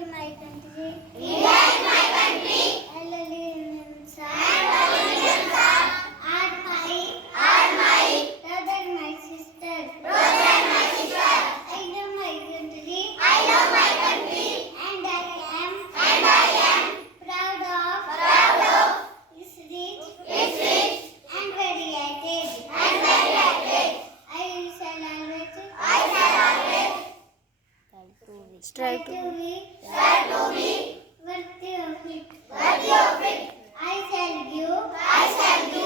is my country. India is my country. And the Indians And the Indians are my brother and my sister. brother and my sister. I love my country. I love my country. And I am proud of its rich and varied. And varied. I shall always Strive try to to be Strive to be worthy of it. worthy of it. I shall give I shall give